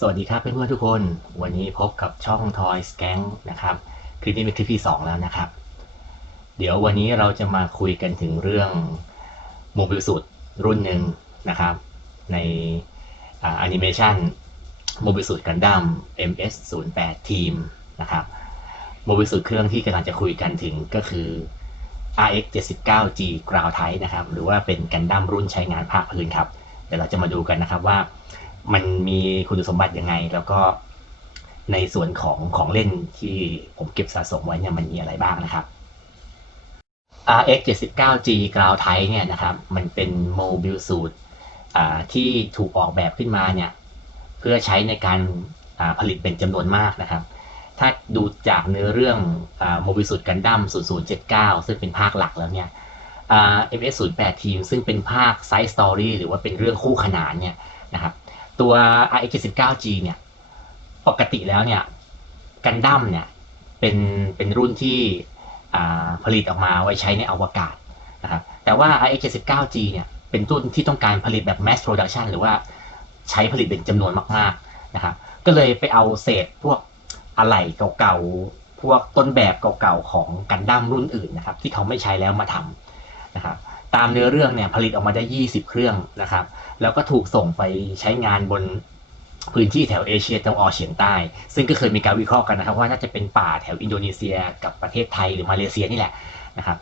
สวัสดีครับเพื่อนๆทุกคน วันนี้พบกับช่อง Toy Skank นะครับคลิปนี้เป็นคลิปที่ 2 แล้วนะครับ เดี๋ยววันนี้เราจะมาคุยกันถึงเรื่องโมบิลสุดรุ่นหนึ่งนะครับ ในแอนิเมชันโมบิลสุดกันดั้ม MS 0 8 Team นะครับโมบิลสุดเครื่องที่กำลังจะคุยกันถึงก็คือ RX 79G Ground Type นะครับ หรือว่าเป็นกันดั้มรุ่นใช้งานภาคพื้นครับเดี๋ยวเราจะมาดูกันนะครับว่า มันมีคุณสมบัติยังไง แล้วก็ในส่วนของของเล่นที่ผมเก็บสะสมไว้เนี่ยมันมีอะไรบ้างนะครับ RX 79G Ground Type เนี่ยนะครับ มันเป็นโมบิลสูตรที่ถูกออกแบบขึ้นมาเนี่ย เพื่อใช้ในการผลิตเป็นจำนวนมากนะครับ ถ้าดูจากเนื้อเรื่องโมบิลสูตรกันดั้ม0079 ซึ่งเป็นภาคหลักแล้วเนี่ย MS 0 8 ทีม ซึ่งเป็นภาคไซส์สตอรี่หรือว่าเป็นเรื่องคู่ขนานเนี่ยนะครับ ตัว RX 79G เนี่ย ปกติแล้วเนี่ยกันดั้มเนี่ยเป็นเป็นรุ่นที่ผลิตออกมาไว้ใช้ในอวกาศนะครับแต่ว่า RX 79G เนี่ยเป็นรุ่นที่ต้องการผลิตแบบ mass production หรือว่าใช้ผลิตเป็นจำนวนมากๆนะครับก็เลยไปเอาเศษพวกอะไหล่เก่าๆ พวกต้นแบบเก่าๆ ของกันดั้มรุ่นอื่นนะครับ ที่เขาไม่ใช้แล้วมาทำนะครับ ตามเนื้อเรื่องเนี่ยผลิตออกมาได้ 20 เครื่องนะครับ แล้วก็ถูกส่งไปใช้งานบนพื้นที่แถวเอเชียตะวันออกเฉียงใต้ ซึ่งก็เคยมีการวิเคราะห์กันนะครับ ว่าน่าจะเป็นป่าแถวอินโดนีเซียกับประเทศไทยหรือมาเลเซียนี่แหละนะครับ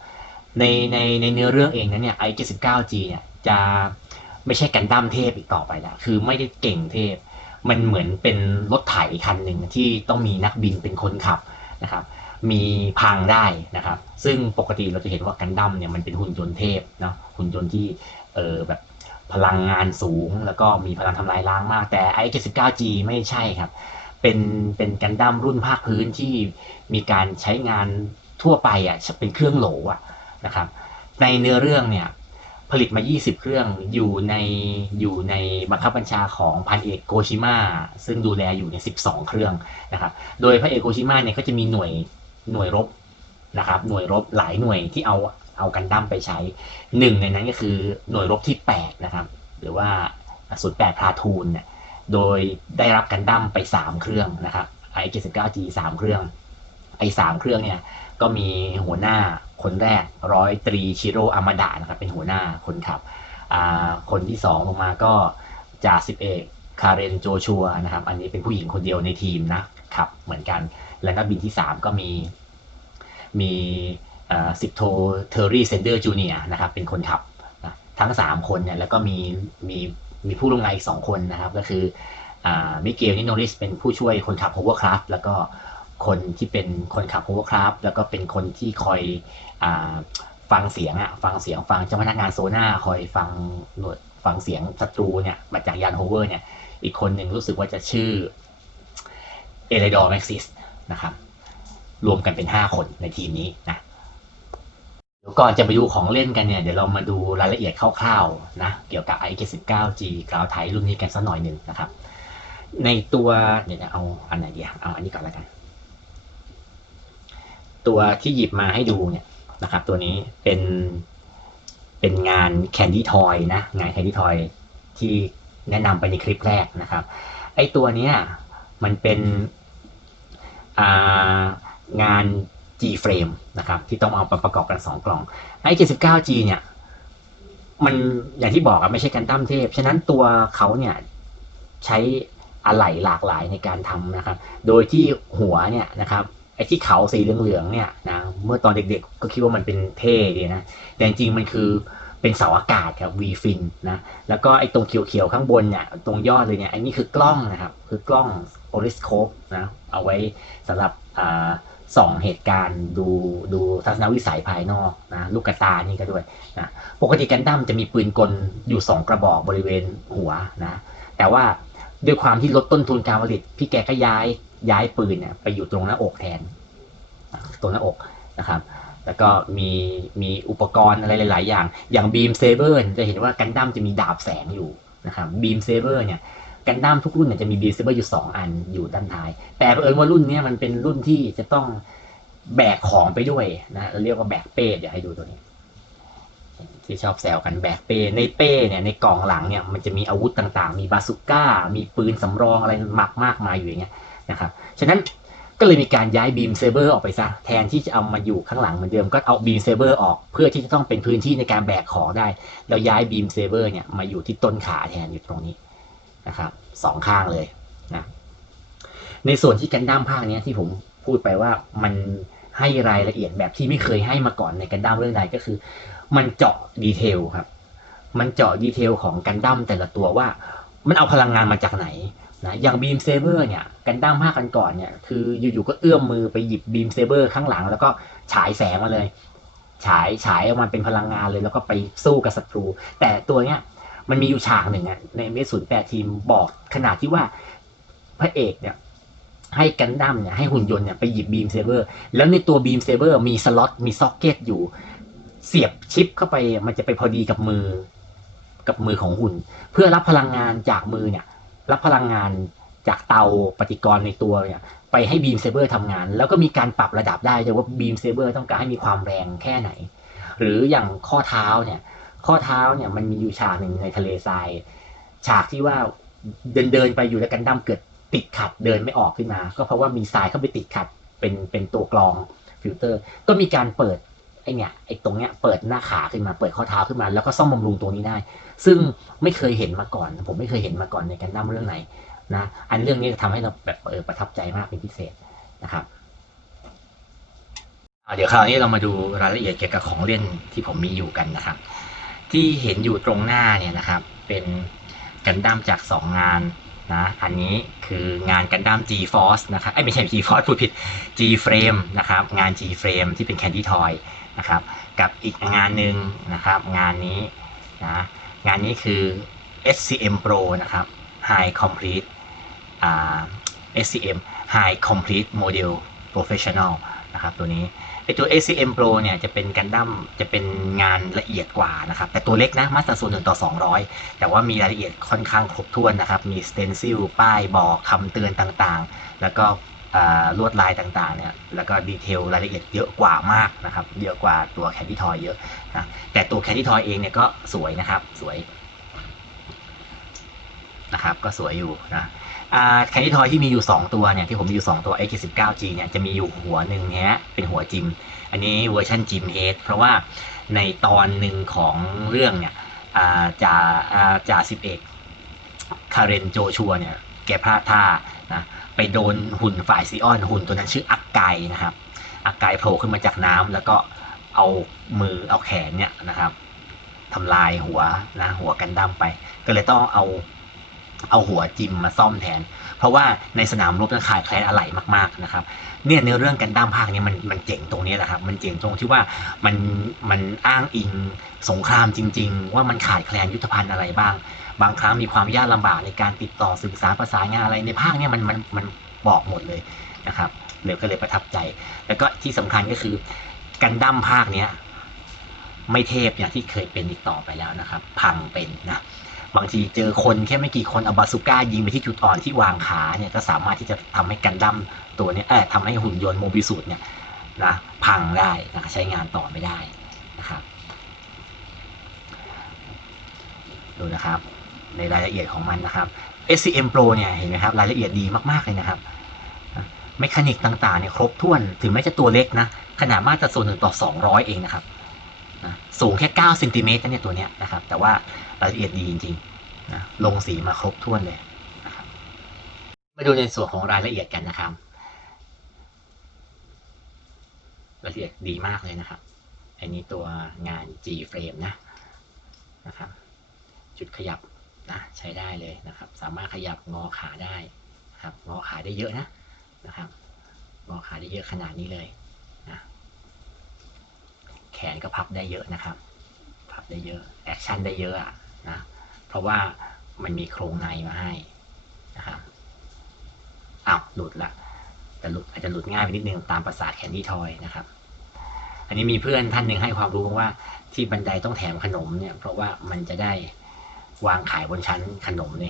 ในในในเนื้อเรื่องเองนั้นเนี่ยไอเจ็ดสิบเก้าจีเนี่ยจะไม่ใช่กันดั้มเทพอีกต่อไปแล้วคือไม่ได้เก่งเทพ มันเหมือนเป็นรถไถคันหนึ่งที่ต้องมีนักบินเป็นคนขับนะครับ มีพังได้นะครับ ซึ่งปกติเราจะเห็นว่ากันดั้มเนี่ยมันเป็นหุ่นยนต์เทพเนาะหุ่นยนต์ที่เออแบบพลังงานสูง แล้วก็มีพลังทำลายล้างมาก แต่ i 7 9 g ไม่ใช่ครับ เป็นเป็นกันดั้มรุ่นภาคพื้นที่มีการใช้งานทั่วไปอะเป็นเครื่องโหลอะนะครับ ในเนื้อเรื่องเนี่ยผลิตมา 20 เครื่องอยู่ในอยู่ในบังคับบัญชาของพันเอกโกชิมะซึ่งดูแลอยู่ใน 12 เครื่องนะครับ โดยพระเอกโกชิมะเนี่ยก็จะมีหน่วย หน่วยรบนะครับ หน่วยรบหลายหน่วยที่เอาเอากันดั้มไปใช้หนึ่งในนั้นก็คือหน่วยรบที่ 8 นะครับ หรือว่าสุดแปดพาทูนเนี่ยโดยได้รับกันดั้มไป 3 เครื่องนะครับไอเจ็ดสิบเก้าจีสามเครื่องไอสามเครื่องเนี่ยก็มีหัวหน้าคนแรกร้อยตรีชิโร่อามาดะนะครับเป็นหัวหน้าคนขับคนที่สองลงมาก็จ่าสิบเอกคาเรนโจชัวนะครับ อันนี้เป็นผู้หญิงคนเดียวในทีมนะครับเหมือนกัน แล้วก็บินที่ 3 ก็มีมีสิบโทเทอร์รี่เซนเดอร์จูเนียนะครับเป็นคนขับทั้ง 3 คนเนี่ยแล้วก็มีมีมีผู้ลงงานอีก 2 คนนะครับ ก็คือมิเกลนิโนริสเป็นผู้ช่วยคนขับโฮเวอร์คราฟแล้วก็คนที่เป็นคนขับโฮเวอร์คราฟแล้วก็เป็นคนที่คอยอฟังเสียงอะฟังเสียงฟังเจ้าพนักงานโซน่าคอยฟังหน่วยฟังเสียงศัตรูเนี่ยมาจากยานโฮเวอร์เนี่ยอีกคนหนึ่งรู้สึกว่าจะชื่อเอเลดอร์แม็กซิส นะครับ รวมกันเป็น 5 คนในทีมนี้นะเดี๋ยวก่อนจะไปดูของเล่นกันเนี่ย เดี๋ยวเรามาดูรายละเอียดคร่าวๆนะ เกี่ยวกับ i 9 9 g กราวไทยรุ่นนี้กันสักหน่อยหนึ่งนะครับ ในตัวเดี๋ยวเอาอันไหนดีเอาอันนี้ก่อนแล้วกัน ตัวที่หยิบมาให้ดูเนี่ยนะครับ ตัวนี้เป็นเป็นงานแคนดี้ทอยนะ งานแคนดี้ทอยที่แนะนำไปในคลิปแรกนะครับ ไอตัวเนี้ยมันเป็น งาน G frame นะครับ ที่ต้องเอาประกอบกัน 2 กล่องไอ้ 79G เนี่ย มันอย่างที่บอกอะไม่ใช่การตั้มเทพ ฉะนั้นตัวเขาเนี่ยใช้อะไหล่หลากหลายในการทำนะครับ โดยที่หัวเนี่ยนะครับไอ้ที่เขาสีเหลืองๆเนี่ยนะเมื่อตอนเด็กๆก็คิดว่ามันเป็นเท่ดีนะ แต่จริงๆมันคือเป็นเสาอากาศครับ V fin นนะแล้วก็ไอ้ตรงเขียวๆข้างบนเนี่ยตรงยอดเลยเนี่ยอันนี้คือกล้องนะครับ คือกล้อง o r i s c o p e นะ เอาไว้สำหรับส่องเหตุการณ์ดูดูทัศนวิสัยภายนอกนะลูกตานี่ก็ด้วยนะปกติกันดั้มจะมีปืนกลอยู่ 2 กระบอกบริเวณหัวนะแต่ว่าด้วยความที่ลดต้นทุนการผลิตพี่แกก็ย้ายย้ายปืนเนี่ยไปอยู่ตรงหน้าอกแทน ตรงหน้าอกนะครับ แล้วก็มีมีอุปกรณ์อะไรหลาย ๆ อย่าง อย่างบีมเซเบอร์จะเห็นว่ากันดั้มจะมีดาบแสงอยู่นะครับบีมเซเบอร์เนี่ย กันดั้มทุกรุ่นเนี่ยจะมีบีเซเบอร์อยู่2อันอยู่ด้านท้าย แต่เผอิญว่ารุ่นนี้มันเป็นรุ่นที่จะต้องแบกของไปด้วยนะเราเรียกว่าแบกเป้เดี๋ยวให้ดูตัวนี้ ที่ชอบแซวกันแบกเป้ในเป้เนี่ยในกล่องหลังเนี่ยมันจะมีอาวุธต่างๆ มีบาสุก้า มีปืนสำรองอะไรมากมากมายอยู่อย่างเงี้ยนะครับฉะนั้นก็เลยมีการย้ายบีมเซเบอร์ออกไปซะแทนที่จะเอามาอยู่ข้างหลังเหมือนเดิมก็เอาบีมเซเบอร์ออกเพื่อที่จะต้องเป็นพื้นที่ในการแบกของได้ แล้วย้ายบีมเซเบอร์เนี่ยมาอยู่ที่ต้นขาแทนอยู่ตรงนี้ นะครับสองข้างเลยนะในส่วนที่กันดั้มภาคนี้ที่ผมพูดไปว่ามันให้รายละเอียดแบบที่ไม่เคยให้มาก่อนในกันดั้มเรื่องใดก็คือ มันเจาะดีเทลครับ มันเจาะดีเทลของกันดั้มแต่ละตัวว่า มันเอาพลังงานมาจากไหนนะอย่างบีมเซเบอร์เนี่ยกันดั้มภาคกันก่อนเนี่ยคืออยู่ๆก็เอื้อมมือไปหยิบบีมเซเบอร์ข้างหลัง แล้วก็ฉายแสงมาเลย ฉายฉายออกมาเป็นพลังงานเลย แล้วก็ไปสู้กับศัตรู แต่ตัวเนี้ย มันมีอยู่ฉากหนึ่งอะในเมสูนแปดทีมบอกขนาดที่ว่าพระเอกเนี่ย ให้กันดั้มเนี่ยให้หุ่นยนต์เนี่ยไปหยิบบีมเซเบอร์แล้วในตัวบีมเซเบอร์มีสล็อตมีซ็อกเก็ตอยู่ เสียบชิปเข้าไปมันจะไปพอดีกับมือ กับมือของหุ่น เพื่อรับพลังงานจากมือเนี่ย รับพลังงานจากเตาปฏิกรณ์ในตัวเนี่ยไปให้บีมเซเบอร์ทำงาน แล้วก็มีการปรับระดับได้ด้วยว่าบีมเซเบอร์ต้องการให้มีความแรงแค่ไหน หรืออย่างข้อเท้าเนี่ย ข้อเท้าเนี่ยมันมีอยู่ฉากหนึ่งในทะเลทราย ฉากที่ว่าเดินเดินไปอยู่แล้วกันดั้มเกิดติดขัดเดินไม่ออกขึ้นมา ก็เพราะว่ามีทรายเข้าไปติดขัดเป็นเป็นตัวกรองฟิลเตอร์ ก็มีการเปิดไอเนี่ยไอตรงเนี้ยเปิดหน้าขาขึ้นมาเปิดข้อเท้าขึ้นมา แล้วก็ซ่อมบำรุงตัวนี้ได้ ซึ่งไม่เคยเห็นมาก่อน ผมไม่เคยเห็นมาก่อนในกันดั้มเรื่องไหนนะอันเรื่องนี้ทำให้เราแบบเออประทับใจมากเป็นพิเศษนะครับเดี๋ยวคราวนี้เรามาดูรายละเอียดเกี่ยวกับของเล่นที่ผมมีอยู่กันนะครับ ที่เห็นอยู่ตรงหน้าเนี่ยนะครับ เป็นกันดั้มจาก 2 งานนะอันนี้คืองานกันดั้ม G-Force นะครับไอ้ไม่ใช่ G-Force พูดผิด G-Frame นะครับงาน G-Frame ที่เป็น Candy Toy นะครับกับอีกงานหนึ่งนะครับงานนี้นะงานนี้คือ SCM Pro นะครับ High Complete อ่า SCM High Complete Model Professional นะครับตัวนี้ ไอตัว SCM Pro เนี่ยจะเป็นกันดั้มจะเป็นงานละเอียดกว่านะครับ แต่ตัวเล็กนะมาสเตอร์โซนหนึ่งต่อ 200 แต่ว่ามีรายละเอียดค่อนข้างครบถ้วนนะครับ มีสเตนซิลป้ายบอกคำเตือนต่างๆ แล้วก็ลวดลายต่างๆเนี่ยแล้วก็ดีเทลรายละเอียดเยอะกว่ามากนะครับเยอะกว่าตัวแคนดี้ทอยเยอะนะแต่ตัวแคนดี้ทอยเองเนี่ยก็สวยนะครับสวยนะครับก็สวยอยู่นะ แคนดี้ทอยที่มีอยู่ 2 ตัวเนี่ยที่ผมมีอยู่ 2 ตัว X19G เนี่ยจะมีอยู่หัวหนึ่งเนี้ยเป็นหัวจิม อันนี้เวอร์ชันจิมเฮดเพราะว่าในตอนหนึ่งของเรื่องเนี่ยจ่าจ่าสิบเอกคาเรนโจชัวเนี่ยแกพลาดท่านะไปโดนหุ่นฝ่ายซีออนหุ่นตัวนั้นชื่ออักไกนะครับอักไกโผล่ขึ้นมาจากน้ำแล้วก็เอามือเอาแขนเนี่ยนะครับทำลายหัวนะหัวกันดั้มไป ก็เลยต้องเอา เอาหัวจิมมาซ่อมแทน เพราะว่าในสนามรบจะขาดแคลนอะไหล่มากๆนะครับเนี่ยในเรื่องกันด้ามภาคเนี้มันมันเจ๋งตรงนี้แหละครับมันเจ๋งตรงที่ว่ามันมันอ้างอิงสงครามจริง ๆ ว่ามันขาดแคลนยุทธภัณฑ์อะไรบ้าง บางครั้งมีความยากลำบากในการติดต่อสื่อสารประสานงานอะไรในภาคเนี้มันมันมันบอกหมดเลยนะครับเลยก็เลยประทับใจ แล้วก็ที่สำคัญก็คือกันดั้มภาคเนี้ยไม่เทพอย่างที่เคยเป็นอีกต่อไปแล้วนะครับ พังเป็นนะ บางทีเจอคนแค่ไม่กี่คนเอาบาซูก้ายิงไปที่จุดอ่อนที่วางขาเนี่ยก็สามารถที่จะทำให้กันดั้มตัวนี้เออทำให้หุ่นยนต์โมบิสูตเนี่ยนะพังได้นะใช้งานต่อไม่ได้นะครับดูนะครับ ในรายละเอียดของมันนะครับ SCM Pro เนี่ยเห็นไหมครับรายละเอียดดีมากๆเลยนะครับเมคานิกต่างๆเนี่ยครบถ้วนถึงแม้จะตัวเล็กนะขนาดมาตรส่วนหนึ่งต่อ 200 เองนะครับ สูงแค่9เซนติเมตรนะเนี่ยตัวเนี้ยนะครับ แต่ว่ารายละเอียดดีจริงๆนะลงสีมาครบถ้วนเลยนะครับมาดูในส่วนของรายละเอียดกันนะครับ รายละเอียดดีมากเลยนะครับ อันนี้ตัวงาน G frame นะนะครับ จุดขยับนะใช้ได้เลยนะครับ สามารถขยับงอขาได้นะครับ งอขาได้เยอะนะนะครับ งอขาได้เยอะขนาดนี้เลย นก็พับได้เยอะนะครับ พับได้เยอะ แอคชั่นได้เยอะอะนะ เพราะว่ามันมีโครงในมาให้นะครับอ้าวหลุดละแต่หลุดอาจจะหลุดง่ายไปนิดนึงตามประสาทแคนดี้ทอยนะครับ อันนี้มีเพื่อนท่านหนึ่งให้ความรู้ว่าที่บันไดต้องแถมขนมเนี่ย เพราะว่ามันจะได้วางขายบนชั้นขนมใน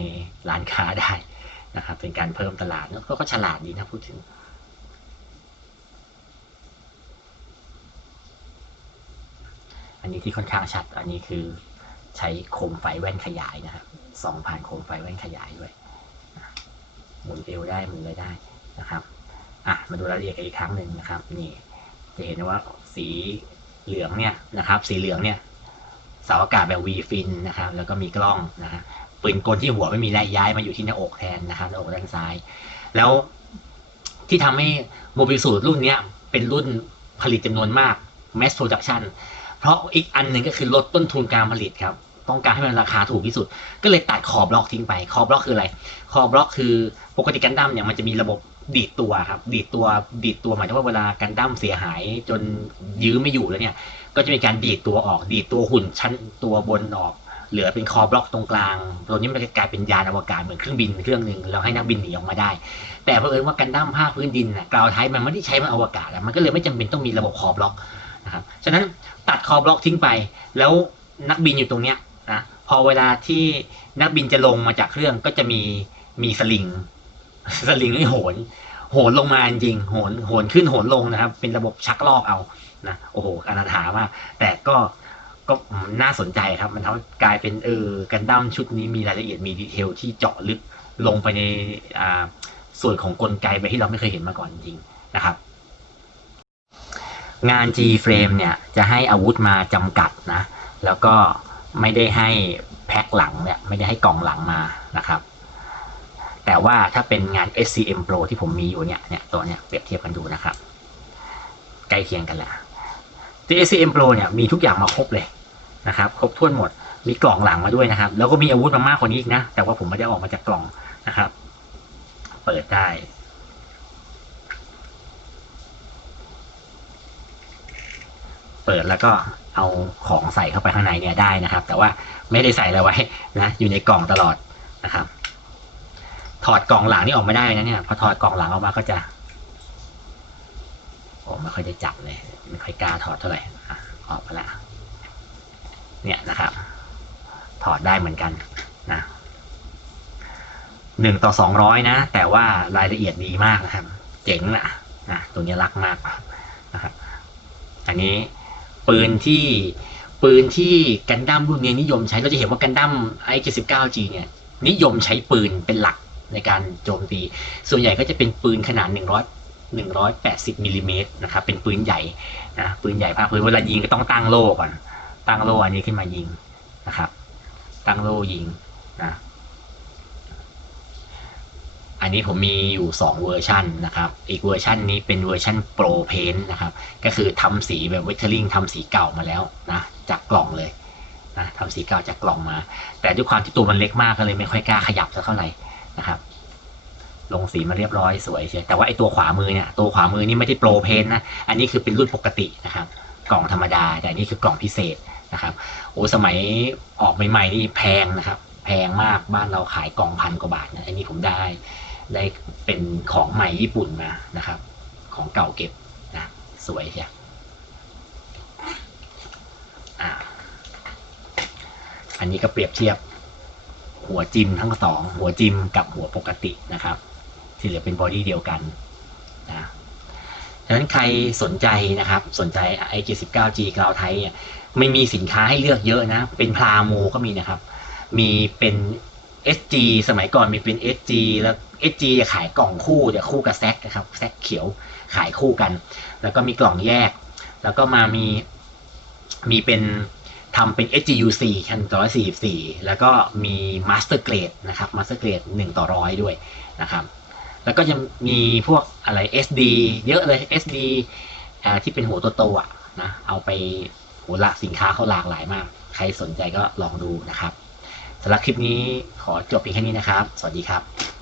ร้านค้าได้นะครับ เป็นการเพิ่มตลาดแล้วก็ฉลาดดีนะพูดถึง อันนี้ที่ค่อนข้างชัด อันนี้คือใช้โคมไฟแว่นขยายนะครับสองผ่านโคมไฟแว่นขยายด้วยหมุนเอวได้หมุนเลยได้นะครับอะมาดูรายละเอียดกันอีกครั้งหนึ่งนะครับ นี่จะเห็นว่าสีเหลืองเนี่ยนะครับ สีเหลืองเนี่ยเสาอากาศแบบวีฟินนะครับ แล้วก็มีกล้องนะฮะปืนกลที่หัวไม่มีและย้ายมาอยู่ที่หน้าอกแทนนะครับหน้าอกด้านซ้าย แล้วที่ทำให้โมบิลสูตรุ่นเนี้ยเป็นรุ่นผลิตจำนวนมาก mass production เพราะอีกอันหนึ่งก็คือลดต้นทุนการผลิตครับ ต้องการให้มันราคาถูกที่สุด ก็เลยตัดคอบล็อกทิ้งไปคอบล็อกคืออะไรคอบล็อกคือปกติกันดั้มเนี่ยมันจะมีระบบดีดตัวครับ ดีดตัวดีดตัวหมายถึงว่าเวลากันดั้มเสียหายจนยื้อไม่อยู่แล้วเนี่ย ก็จะมีการดีดตัวออก ดีดตัวหุ่นชั้นตัวบนออกเหลือเป็นคอบล็อกตรงกลาง ตัวนี้มันจะกลายเป็นยานอวกาศเหมือนเครื่องบินเครื่องหนึ่งแล้วให้นักบินหนีออกมาได้ แต่เพราะเอิญว่ากันดั้มภาคพื้นดินน่ะกราวไทยมันไม่ได้ใช้มันอวกาศแล้วมันก็เลยไม่จำเป็นต้องมีระบบคอบล็อก นะครับฉะนั้นตัดคอบล็อกทิ้งไป แล้วนักบินอยู่ตรงเนี้ยนะพอเวลาที่นักบินจะลงมาจากเครื่องก็จะมีมีสลิงสลิงให้โหนโหนลงมาจริงโหนโหนขึ้นโหนลงนะครับ เป็นระบบชักลอกเอานะโอ้โหอนาถามากแต่ก็ก็น่าสนใจครับ มันทำให้กลายเป็นเออกันดั้มชุดนี้มีรายละเอียดมีดีเทลที่เจาะลึกลงไปในอ่าส่วนของกลไกไปที่เราไม่เคยเห็นมาก่อนจริงนะครับ งาน G frame เนี่ยจะให้อาวุธมาจำกัดนะ แล้วก็ไม่ได้ให้แพ็คหลังเนี่ยไม่ได้ให้กล่องหลังมานะครับ แต่ว่าถ้าเป็นงาน SCM Pro ที่ผมมีอยู่เนี่ยเนี่ยตัวเนี่ยเปรียบเทียบกันดูนะครับ ใกล้เคียงกันแหละที่ SCM Pro เนี่ยมีทุกอย่างมาครบเลยนะครับ ครบถ้วนหมดมีกล่องหลังมาด้วยนะครับ แล้วก็มีอาวุธมามากกว่านี้อีกนะ แต่ว่าผมไม่ได้ออกมาจากกล่องนะครับ เปิดได้ เปิดแล้วก็เอาของใส่เข้าไปข้างในเนี่ยได้นะครับ แต่ว่าไม่ได้ใส่อะไรไว้นะอยู่ในกล่องตลอดนะครับ ถอดกล่องหลังนี่ออกไม่ได้นะเนี่ยพอถอดกล่องหลังออกมาก็จะโอ้ไม่ค่อยจะจับเลยไม่ค่อยกล้าถอดเท่าไหร่อะออกมาละเนี่ยนะครับ ถอดได้เหมือนกันนะหนึ่งต่อสองร้อยนะ แต่ว่ารายละเอียดดีมากนะครับ เจ๋งนะนะตัวนี้รักมากนะครับ อันนี้ ปืนที่ปืนที่กันดั้มรุ่นนี้นิยมใช้เราจะเห็นว่ากันดั้ม i79G เก้าจีเนี่ยนิยมใช้ปืนเป็นหลักในการโจมตี ส่วนใหญ่ก็จะเป็นปืนขนาด100 180มิลลิเมตรนะครับเป็นปืนใหญ่นะปืนใหญ่ภาคพื้นเวลายิงก็ต้องตั้งโล่ก่อน ตั้งโล่อันนี้ขึ้นมายิงนะครับ ตั้งโล่ยิงนะ อันนี้ผมมีอยู่ 2 เวอร์ชันนะครับ อีกเวอร์ชันนี้เป็นเวอร์ชันโปรเพนนะครับ ก็คือทำสีแบบเวทเทอร์ลิงทำสีเก่ามาแล้วนะ จากกล่องเลยนะทำสีเก่าจากกล่องมา แต่ด้วยความที่ตัวมันเล็กมากก็เลยไม่ค่อยกล้าขยับสักเท่าไหร่นะครับ ลงสีมาเรียบร้อยสวยใช่แต่ว่าไอตัวขวามือเนี่ย ตัวขวามือนี่ไม่ได้โปรเพนนะ อันนี้คือเป็นรุ่นปกตินะครับ กล่องธรรมดา แต่อันนี้คือกล่องพิเศษนะครับ โอ้สมัยออกใหม่ๆนี่แพงนะครับ แพงมาก บ้านเราขายกล่องพันกว่าบาทนะ อันนี้ผมได้ ได้เป็นของใหม่ญี่ปุ่นมานะครับ ของเก่าเก็บนะสวยใช่อันนี้ก็เปรียบเทียบหัวจิมทั้งสองหัวจิมกับหัวปกตินะครับ ที่เหลือเป็นบอดี้เดียวกันนะดังนั้นใครสนใจนะครับ สนใจ i 7 9 G กราวไทยเนี่ยไม่มีสินค้าให้เลือกเยอะนะ เป็นพลาโมก็มีนะครับ มีเป็น SG สมัยก่อนมีเป็น SG แล้ว SG จะขายกล่องคู่จะคู่กับแซกนะครับแซกเขียวขายคู่กัน แล้วก็มีกล่องแยก แล้วก็มามีมีเป็นทำเป็น SGUC ชั้น144 แล้วก็มี Master Grade นะครับ Master Grade 1 ต่อร้อยด้วยนะครับ แล้วก็จะมีพวกอะไร SD เยอะเลย SD อ่าที่เป็นหัวโตๆอะนะ เอาไปโหละสินค้าเขาหลากหลายมาก ใครสนใจก็ลองดูนะครับ สำหรับคลิปนี้ขอจบเพียงแค่นี้นะครับ สวัสดีครับ